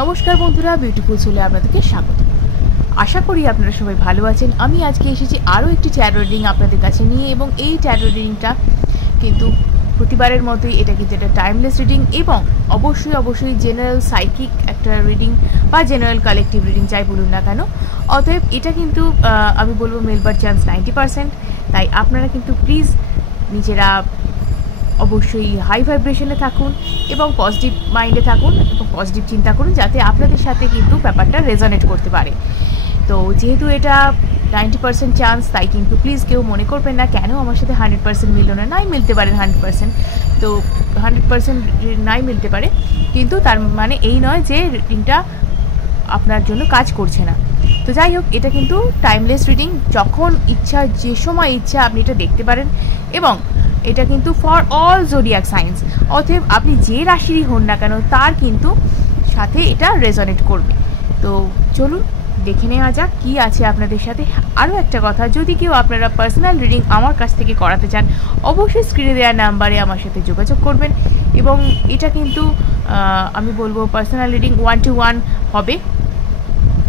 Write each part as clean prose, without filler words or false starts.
নমস্কার বন্ধুরা, বিউটিফুল সোলে আপনাদেরকে স্বাগত। আশা করি আপনারা সবাই ভালো আছেন। আমি আজকে এসেছি আরও একটি ট্যারো রিডিং আপনাদের কাছে নিয়ে, এবং এই ট্যারো রিডিংটা কিন্তু প্রতিবারের মতোই এটা কিন্তু একটা টাইমলেস রিডিং, এবং অবশ্যই জেনারেল সাইকিক একটা রিডিং বা জেনারেল কালেকটিভ রিডিং যাই বলুন না কেন। অতএব এটা কিন্তু আমি বলবো মেলবার চান্স 90%। তাই আপনারা কিন্তু প্লিজ নিজেরা অবশ্যই হাই ভাইব্রেশনে থাকুন এবং পজিটিভ মাইন্ডে থাকুন এবং পজিটিভ চিন্তা করুন, যাতে আপনাদের সাথে কিন্তু ব্যাপারটা রেজনেট করতে পারে। তো যেহেতু এটা 90% চান্স, তাই কিন্তু প্লিজ কেউ মনে করবেন না কেন আমার সাথে 100% মিলল না। নাই মিলতে পারেন 100%, তো 100% নাই মিলতে পারে, কিন্তু তার মানে এই নয় যে রিডিংটা আপনার জন্য কাজ করছে না। তো যাই হোক, এটা কিন্তু টাইমলেস রিডিং, যখন ইচ্ছা যে সময় ইচ্ছা আপনি এটা দেখতে পারেন, এবং এটা কিন্তু ফর অল জোডিয়াক সাইন্স। অতএব আপনি যে রাশিরই হন না কেন তার কিন্তু সাথে এটা রেজনেট করবে। তো চলুন দেখে নেওয়া যাক কী আছে আপনাদের সাথে। আরও একটা কথা, যদি কেউ আপনারা পার্সোনাল রিডিং আমার কাছ থেকে করাতে চান, অবশ্যই স্ক্রিনে দেওয়া নাম্বারে আমার সাথে যোগাযোগ করবেন। এবং এটা কিন্তু আমি বলবো পার্সোনাল রিডিং 1-to-1 হবে,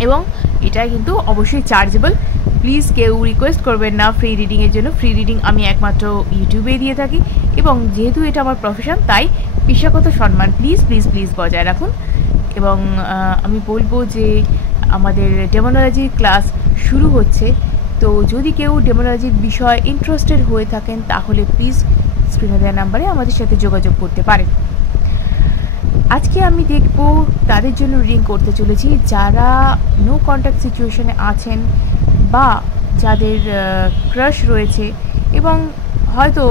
এবং এটা কিন্তু অবশ্যই চার্জেবল। প্লিজ কেউ রিকোয়েস্ট করবেন না ফ্রি রিডিংয়ের জন্য। ফ্রি রিডিং আমি একমাত্র ইউটিউবে দিয়ে থাকি, এবং যেহেতু এটা আমার প্রফেশন, তাই পেশাগত সম্মান প্লিজ প্লিজ প্লিজ বজায় রাখুন। এবং আমি বলবো যে আমাদের ডেমোনোলজি ক্লাস শুরু হচ্ছে, তো যদি কেউ ডেমোনোলজির বিষয়ে ইন্টারেস্টেড হয়ে থাকেন তাহলে প্লিজ স্ক্রিনে দেওয়া নাম্বারে আমাদের সাথে যোগাযোগ করতে পারেন। আজকে আমি দেখব তাদের জন্য রিডিং করতে চলেছি যারা নো কন্ট্যাক্ট সিচুয়েশনে আছেন, বা যাদের ক্রাশ রয়েছে, এবং হয়তো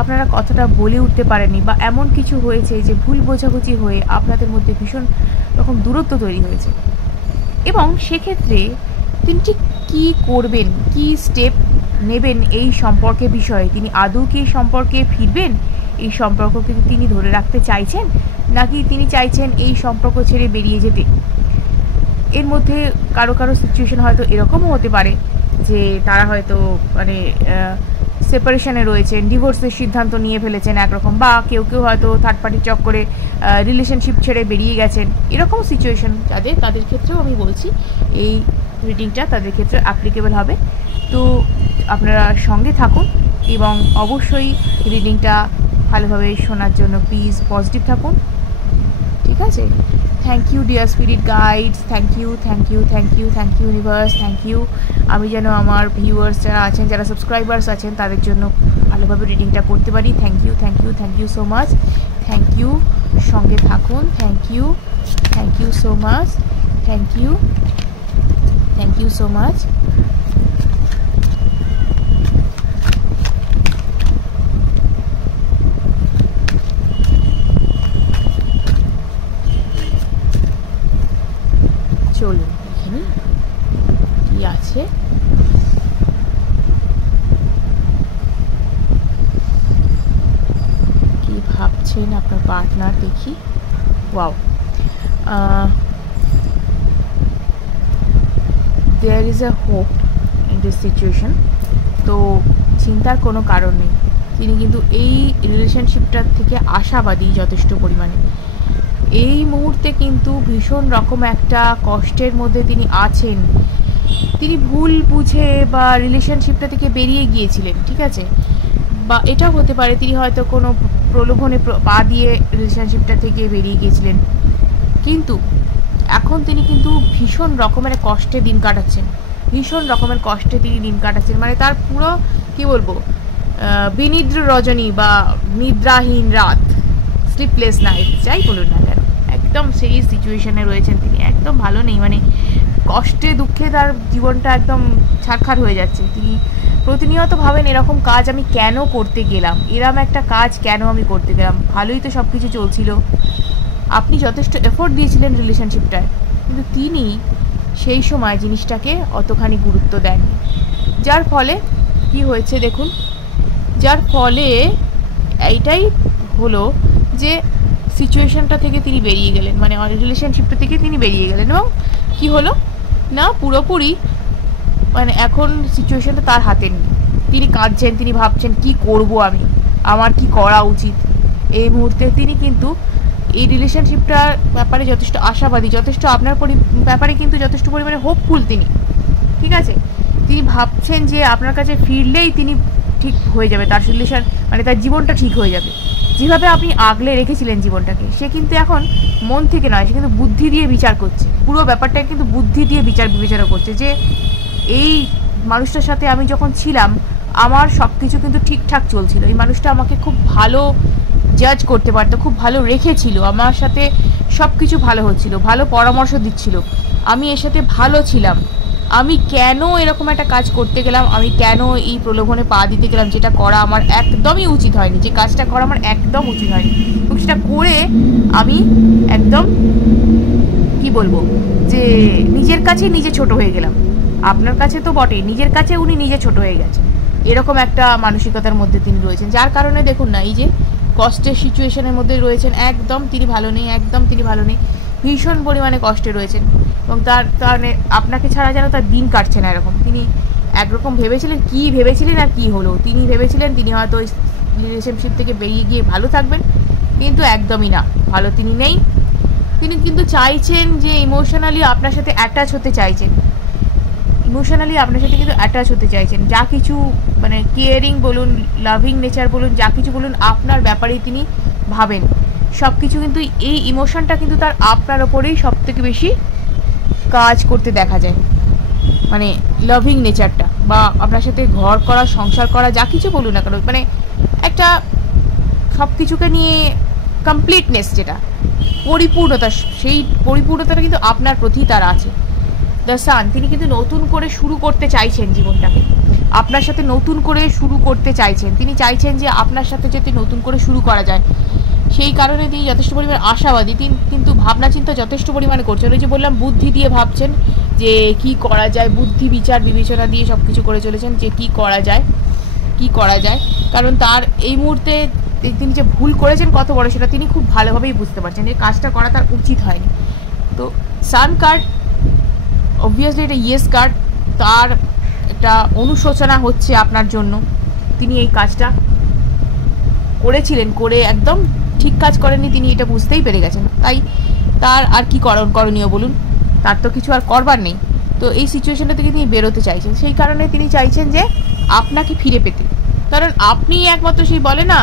আপনারা কথাটা বলে উঠতে পারেননি, বা এমন কিছু হয়েছে যে ভুল বোঝাবুঝি হয়ে আপনাদের মধ্যে ভীষণ রকম দূরত্ব তৈরি হয়েছে, এবং সেক্ষেত্রে তিনি ঠিক কী করবেন, কী স্টেপ নেবেন এই সম্পর্কে বিষয়ে। তিনি আদৌ কি এই সম্পর্কে ফিরবেন? এই সম্পর্ককে তিনি ধরে রাখতে চাইছেন, নাকি তিনি চাইছেন এই সম্পর্ক ছেড়ে বেরিয়ে যেতে? এর মধ্যে কারো কারো সিচুয়েশন হয়তো এরকমও হতে পারে যে তারা হয়তো মানে সেপারেশনে রয়েছেন, ডিভোর্সের সিদ্ধান্ত নিয়ে ফেলেছেন একরকম, বা কেউ কেউ হয়তো থার্ড পার্টি চক্করে রিলেশনশিপ ছেড়ে বেরিয়ে গেছেন। এরকম সিচুয়েশন তাদের ক্ষেত্রেও আমি বলছি এই রিডিংটা তাদের ক্ষেত্রে অ্যাপ্লিকেবল হবে। তো আপনারা সঙ্গে থাকুন, এবং অবশ্যই রিডিংটা ভালোভাবে শোনার জন্য প্লিজ পজিটিভ থাকুন, ঠিক আছে? Thank you dear spirit guides, thank you universe, thank you. আমি যেন আমার ভিউয়ার্স যারা আছেন, যারা সাবস্ক্রাইবার্স আছেন, তাদের জন্য ভালোভাবে রিডিংটা করতে পারি। Thank you so much. Thank you, সঙ্গে থাকুন। Thank you so much. Thank you so much. চলুন এখানে কি আছে। কি ভাবছেন আপনার পার্টনার, দেখি। Wow, there is a hope in this situation. তো চিন্তার কোনো কারণ নেই, তিনি কিন্তু এই রিলেশনশিপটার থেকে আশাবাদী যথেষ্ট পরিমাণে। এই মুহূর্তে কিন্তু ভীষণ রকম একটা কষ্টের মধ্যে তিনি আছেন। তিনি ভুল বুঝে বা রিলেশনশিপটা থেকে বেরিয়ে গিয়েছিলেন, ঠিক আছে? বা এটাও হতে পারে তিনি হয়তো কোনো প্রলোভনে পা দিয়ে রিলেশনশিপটা থেকে বেরিয়ে গিয়েছিলেন, কিন্তু এখন তিনি কিন্তু ভীষণ রকমের কষ্টে দিন কাটাচ্ছেন। মানে তার পুরো কি বলবো, বিনিদ্র রজনী বা নিদ্রাহীন রাত, স্লিপলেস নাইট যাই বলুন না কেন, একদম সেই সিচুয়েশনে রয়েছেন তিনি। একদম ভালো নেই, মানে কষ্টে দুঃখে তার জীবনটা একদম ছারখার হয়ে যাচ্ছে। তিনি প্রতিনিয়ত ভাবেন এরকম কাজ আমি কেন করতে গেলাম, এরম একটা কাজ কেন আমি করতে গেলাম, ভালোই তো সব কিছু চলছিল, আপনি যথেষ্ট এফোর্ট দিয়েছিলেন রিলেশনশিপটায়, কিন্তু তিনি সেই সময় জিনিসটাকে অতখানি গুরুত্ব দেননি। যার ফলে কি হয়েছে দেখুন, যার ফলে এইটাই হলো যে সিচুয়েশনটা থেকে তিনি বেরিয়ে গেলেন, মানে রিলেশনশিপটা থেকে তিনি বেরিয়ে গেলেন, এবং কি হলো না পুরোপুরি মানে এখন সিচুয়েশনটা তার হাতে নেই। তিনি কাঁদছেন, তিনি ভাবছেন কি করব আমি, আমার কি করা উচিত। এই মুহূর্তে তিনি কিন্তু এই রিলেশনশিপটার ব্যাপারে যথেষ্ট আশাবাদী, যথেষ্ট আপনার ব্যাপারে কিন্তু যথেষ্ট পরিমাণে হোপফুল তিনি, ঠিক আছে। তিনি ভাবছেন যে আপনার কাছে ফিরলেই তিনি ঠিক হয়ে যাবে, তার রিলেশন মানে তার জীবনটা ঠিক হয়ে যাবে। যেভাবে আপনি আগলে রেখেছিলেন জীবনটাকে, সে কিন্তু এখন মন থেকে নয়, সে কিন্তু বুদ্ধি দিয়ে বিচার করছে, পুরো ব্যাপারটা কিন্তু বুদ্ধি দিয়ে বিচার বিবেচনা করছে যে এই মানুষটার সাথে আমি যখন ছিলাম আমার সব কিছু কিন্তু ঠিকঠাক চলছিল, এই মানুষটা আমাকে খুব ভালো জাজ করতে পারতো, খুব ভালো রেখেছিল, আমার সাথে সব কিছু ভালো হচ্ছিল, ভালো পরামর্শ দিচ্ছিল, আমি এর সাথে ভালো ছিলাম। আমি কেন এরকম একটা কাজ করতে গেলাম, আমি কেন এই প্রলোভনে পা দিতে গেলাম, যেটা করা আমার একদমই উচিত হয়নি, যে কাজটা করা আমার একদম উচিত হয়নি, এবং সেটা করে আমি একদম কি বলবো যে নিজের কাছে নিজে ছোট হয়ে গেলাম। আপনার কাছে তো বটেই, নিজের কাছে উনি নিজে ছোট হয়ে গেছে, এরকম একটা মানসিকতার মধ্যে তিনি রয়েছেন, যার কারণে দেখুন না এই যে কষ্টের সিচুয়েশনের মধ্যে রয়েছেন, একদম তিনি ভালো নেই, একদম তিনি ভালো নেই, ভীষণ পরিমাণে কষ্টে রয়েছেন, এবং তার কারণে আপনাকে ছাড়া যেন তার দিন কাটছে না এরকম। তিনি একরকম ভেবেছিলেন, কি ভেবেছিলেন আর কি হলো, তিনি ভেবেছিলেন তিনি হয়তো ওই রিলেশনশিপ থেকে বেরিয়ে গিয়ে ভালো থাকবেন, কিন্তু একদমই না, ভালো তিনি নেই। তিনি কিন্তু চাইছেন যে ইমোশনালি আপনার সাথে অ্যাটাচ হতে চাইছেন, ইমোশনালি আপনার সাথে কিন্তু অ্যাটাচ হতে চাইছেন, যা কিছু মানে কেয়ারিং বলুন, লাভিং নেচার বলুন, যা কিছু বলুন আপনার ব্যাপারেই তিনি ভাবেন, সব কিছু কিন্তু এই ইমোশনটা কিন্তু তার আপনার ওপরেই সব থেকে বেশি কাজ করতে দেখা যায়, মানে লাভিং নেচারটা বা আপনার সাথে ঘর করা, সংসার করা, যা কিছু বলুন না কেন, মানে একটা সব কিছুকে নিয়ে কমপ্লিটনেস, যেটা পরিপূর্ণতা, সেই পরিপূর্ণতাটা কিন্তু আপনার প্রতি তার আছে। দ্য সান তিনি কিন্তু নতুন করে শুরু করতে চাইছেন জীবনটাকে, আপনার সাথে নতুন করে শুরু করতে চাইছেন, তিনি চাইছেন যে আপনার সাথে যাতে নতুন করে শুরু করা যায়, সেই কারণে তিনি যথেষ্ট পরিমাণে আশাবাদী, তিনি কিন্তু ভাবনা চিন্তা যথেষ্ট পরিমাণে করছেন, ওই যে বললাম বুদ্ধি দিয়ে ভাবছেন যে কি করা যায়, বুদ্ধি বিচার বিবেচনা দিয়ে সব কিছু করে চলেছেন যে কি করা যায়, কি করা যায়, কারণ তার এই মুহূর্তে তিনি যে ভুল করেছেন কত বড় সেটা তিনি খুব ভালোভাবেই বুঝতে পারছেন, এই কাজটা করা তার উচিত হয়নি। তো সান কার্ড অবভিয়াসলি এটা ইয়েস কার্ড, তার একটা অনুশোচনা হচ্ছে আপনার জন্য, তিনি এই কাজটা করেছিলেন, করে একদম ঠিক কাজ করেননি, তিনি এটা বুঝতেই পেরে গেছেন, তাই তার আর কি করণীয় বলুন, তার তো কিছু আর করবার নেই। তো এই সিচুয়েশনটা থেকে তিনি বেরোতে চাইছেন, সেই কারণে তিনি চাইছেন যে আপনাকে ফিরে পেতে, কারণ আপনি একমাত্র সেই বলে না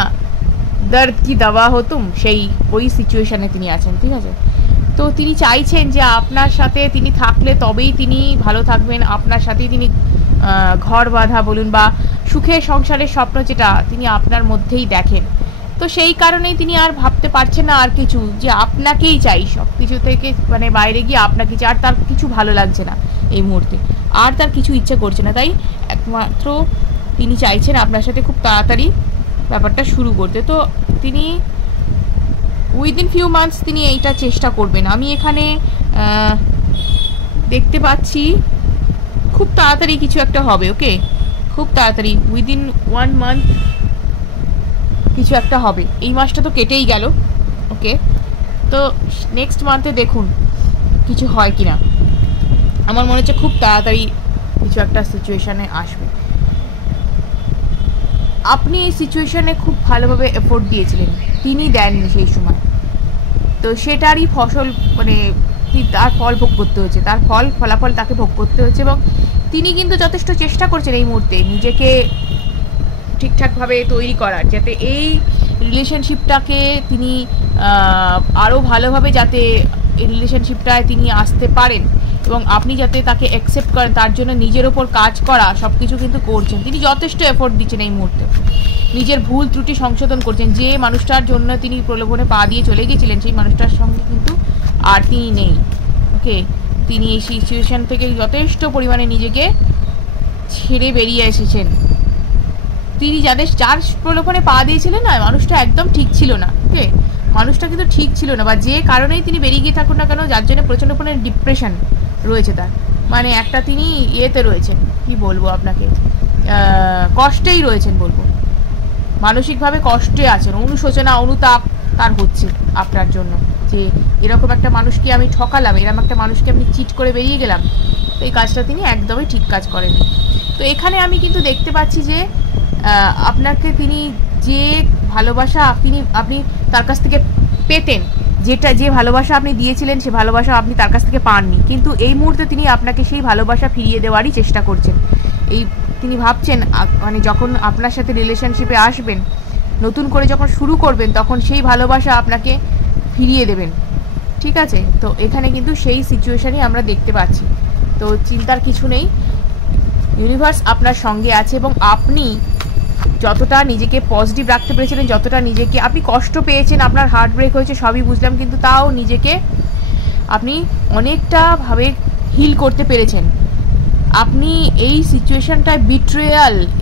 দর্দ কি দাওয়া হতুম, সেই ওই সিচুয়েশনে তিনি আছেন, ঠিক আছে। তো তিনি চাইছেন যে আপনার সাথে তিনি থাকলে তবেই তিনি ভালো থাকবেন, আপনার সাথেই তিনি ঘর বাঁধা বলুন বা সুখের সংসারের স্বপ্ন যেটা তিনি আপনার মধ্যেই দেখেন, তো সেই কারণেই তিনি আর ভাবতে পারছেন না আর কিছু, যে আপনাকেই চাই, সব কিছু থেকে মানে বাইরে গিয়ে আপনাকে চাই, আর তার কিছু ভালো লাগছে না এই মুহূর্তে, আর তার কিছু ইচ্ছে করছে না, তাই একমাত্র তিনি চাইছেন আপনার সাথে খুব তাড়াতাড়ি ব্যাপারটা শুরু করতে। তো তিনি উইদিন ফিউ মান্থস তিনি এইটা চেষ্টা করবেন, আমি এখানে দেখতে পাচ্ছি খুব তাড়াতাড়ি কিছু একটা হবে, ওকে, খুব তাড়াতাড়ি উইদিন 1 মান্থ কিছু একটা হবে, এই মাসটা তো কেটেই গেল, ওকে, তো নেক্সট মান্থে দেখুন কিছু হয় কিনা, আমার মনে হচ্ছে খুব তাড়াতাড়ি কিছু একটা সিচুয়েশানে আসবে। আপনি এই সিচুয়েশানে খুব ভালোভাবে এফোর্ট দিয়েছিলেন, তিনি দেননি সেই সময়, তো সেটারই ফসল মানে তার ফল ভোগ করতে হচ্ছে, তার ফলাফল তাকে ভোগ করতে হচ্ছে, এবং তিনি কিন্তু যথেষ্ট চেষ্টা করছেন এই মুহূর্তে নিজেকে ঠিকঠাকভাবে তৈরি করার, যাতে এই রিলেশনশিপটাকে তিনি আরও ভালোভাবে যাতে এই রিলেশনশিপটায় তিনি আসতে পারেন, এবং আপনি যাতে তাকে অ্যাকসেপ্ট করেন, তার জন্য নিজের ওপর কাজ করা সব কিছু কিন্তু করছেন, তিনি যথেষ্ট এফোর্ট দিচ্ছেন এই মুহূর্তে, নিজের ভুল ত্রুটি সংশোধন করছেন, যে মানুষটার জন্য তিনি প্রলোভনে পা দিয়ে চলে গিয়েছিলেন সেই মানুষটার সঙ্গে কিন্তু আর তিনি নেই, ওকে, তিনি এই সিচুয়েশান থেকে যথেষ্ট পরিমাণে নিজেকে ছেড়ে বেরিয়ে এসেছেন। তিনি যার প্রলোভনে পা দিয়েছিলেন না, মানুষটা একদম ঠিক ছিল না, ওকে, মানুষটা কিন্তু ঠিক ছিল না, বা যে কারণেই তিনি বেরিয়ে গিয়ে থাকুন না কেন, যার জন্য প্রচণ্ড পরিমাণে ডিপ্রেশন রয়েছে তার, মানে একটা তিনি ইয়েতে রয়েছেন, কি বলবো আপনাকে, কষ্টেই রয়েছেন বলবো, মানসিকভাবে কষ্টে আছেন, অনুশোচনা অনুতাপ তার হচ্ছে আপনার জন্য, যে এরকম একটা মানুষকে আমি ঠকালাম, এরকম একটা মানুষকে আমি চিট করে বেরিয়ে গেলাম, তো এই কাজটা তিনি একদমই ঠিক কাজ করেননি। তো এখানে আমি কিন্তু দেখতে পাচ্ছি যে আপনাকে তিনি যে ভালোবাসা আপনি তার কাছ থেকে পেতেন, যে ভালোবাসা আপনি দিয়েছিলেন সে ভালোবাসা আপনি তার কাছ থেকে পাননি, কিন্তু এই মুহূর্তে তিনি আপনাকে সেই ভালোবাসা ফিরিয়ে দেওয়ারই চেষ্টা করছেন। তিনি ভাবছেন মানে যখন আপনার সাথে রিলেশনশিপে আসবেন, নতুন করে যখন শুরু করবেন, তখন সেই ভালোবাসা আপনাকে ফিরিয়ে দেবেন। ঠিক আছে, তো এখানে কিন্তু সেই সিচুয়েশনই আমরা দেখতে পাচ্ছি। তো চিন্তার কিছু নেই, ইউনিভার্স আপনার সঙ্গে আছে এবং আপনি যতটা নিজেকে পজিটিভ রাখতে পেরেছিলেন, যতটা নিজেকে আপনি কষ্ট পেয়েছেন, আপনার হার্ট ব্রেক হয়েছে, সবই বুঝলাম, কিন্তু তাও নিজেকে আপনি অনেকটা ভাবে হিল করতে পেরেছেন। আপনি এই সিচুয়েশনটায়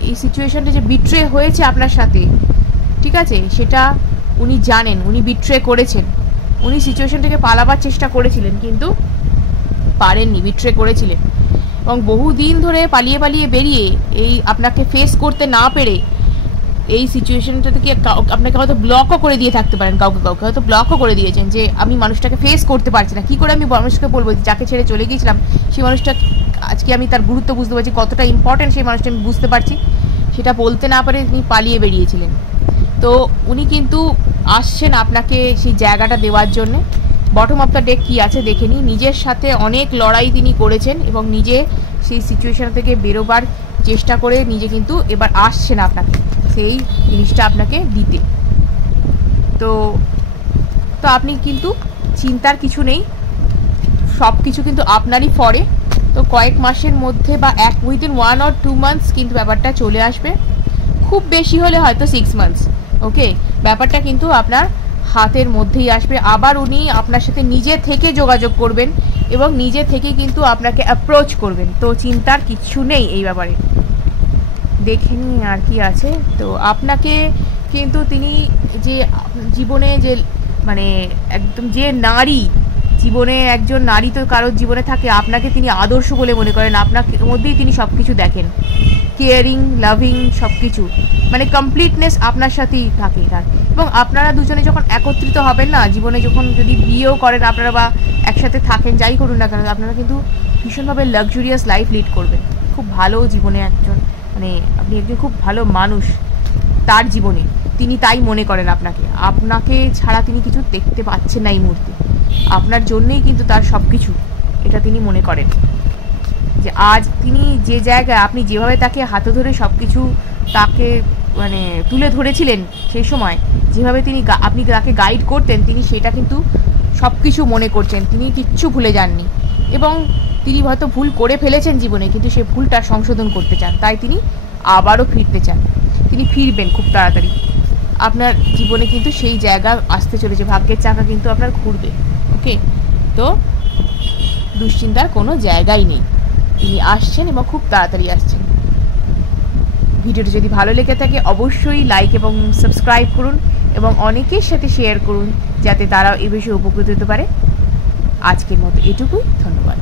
এই সিচুয়েশনটা যে বিট্রে হয়েছে আপনার সাথে, ঠিক আছে, সেটা উনি জানেন, উনি বিট্রে করেছেন, উনি সিচুয়েশনটাকে পালাবার চেষ্টা করেছিলেন কিন্তু পারেননি, বিট্রে করেছিলেন। এবং বহুদিন ধরে পালিয়ে পালিয়ে বেরিয়ে এই আপনাকে ফেস করতে না পেরে এই সিচুয়েশনটা থেকে আপনাকে হয়তো ব্লকও করে দিয়ে থাকতে পারেন, কাউকে হয়তো ব্লকও করে দিয়েছেন যে আমি মানুষটাকে ফেস করতে পারছি না, কী করে আমি মানুষকে বলবো যাকে ছেড়ে চলে গিয়েছিলাম সেই মানুষটা আজকে আমি তার গুরুত্ব বুঝতে পারছি, কতটা ইম্পর্টেন্ট সেই মানুষটা আমি বুঝতে পারছি, সেটা বলতে না পারে তিনি পালিয়ে বেরিয়েছিলেন। তো উনি কিন্তু আসছেন আপনাকে সেই জায়গাটা দেওয়ার জন্যে। বটম অফ দ্য ডেক কী আছে দেখে নিই। নিজের সাথে অনেক লড়াই তিনি করেছেন এবং নিজে সেই সিচুয়েশন থেকে বেরোবার চেষ্টা করে নিজে কিন্তু এবার আসছেন আপনাকে সেই জিনিসটা আপনাকে দিতে। তো তো আপনি কিন্তু চিন্তার কিছু নেই, সব কিছু কিন্তু আপনারই ফরে। তো কয়েক মাসের মধ্যে বা উইদিন 1 or 2 months কিন্তু ব্যাপারটা চলে আসবে, খুব বেশি হলে হয়তো 6 months। ওকে, ব্যাপারটা কিন্তু আপনার হাতের মধ্যেই আসবে। আবার উনি আপনার সাথে নিজে থেকে যোগাযোগ করবেন এবং নিজে থেকে কিন্তু আপনাকে অ্যাপ্রোচ করবেন। তো চিন্তার কিছু নেই এই ব্যাপারে। দেখে নিই আর কি আছে। তো আপনাকে কিন্তু তিনি যে জীবনে যে মানে একদম যে নারী জীবনে, একজন নারী তো কারোর জীবনে থাকে, আপনাকে তিনি আদর্শ বলে মনে করেন, আপনার মধ্যেই তিনি সব কিছু দেখেন, কেয়ারিং, লাভিং, সব কিছু মানে কমপ্লিটনেস আপনার সাথেই থাকে তার। এবং আপনারা দুজনে যখন একত্রিত হবেন না জীবনে, যখন যদি বিয়েও করেন আপনারা বা একসাথে থাকেন, যাই করুন না কেন, আপনারা কিন্তু ভীষণভাবে লাক্সুরিয়াস লাইফ লিড করবেন। খুব ভালো জীবনে একজন মানে আপনি একজন খুব ভালো মানুষ তার জীবনে, তিনি তাই মনে করেন আপনাকে ছাড়া তিনি কিছু দেখতে পাচ্ছেন না এই মুহূর্তে, আপনার জন্যেই কিন্তু তার সব কিছু, এটা তিনি মনে করেন। যে আজ তিনি যে জায়গায়, আপনি যেভাবে তাকে হাতে ধরে সব কিছু তাকে মানে তুলে ধরেছিলেন সেই সময়, যেভাবে আপনি তাকে গাইড করতেন, তিনি সেটা কিন্তু সব কিছু মনে করছেন, তিনি কিচ্ছু ভুলে যাননি। এবং তিনি হয়তো ভুল করে ফেলেছেন জীবনে, কিন্তু সেই ভুলটা সংশোধন করতে চান, তাই তিনি আবারও ফিরতে চান। তিনি ফিরবেন খুব তাড়াতাড়ি, আপনার জীবনে কিন্তু সেই জায়গা আসতে চলেছে, ভাগ্যের চাকা কিন্তু আপনার ঘুরবে। ওকে, তো দুশ্চিন্তার কোনো জায়গাই নেই, তিনি আসছেন এবং খুব তাড়াতাড়ি আসছেন। ভিডিওটি যদি ভালো লেগে থাকে অবশ্যই লাইক এবং সাবস্ক্রাইব করুন এবং অনেকের সাথে শেয়ার করুন যাতে তারাও এই বিষয়ে উপকৃত হতে পারে। আজকের মতো এটুকুই, ধন্যবাদ।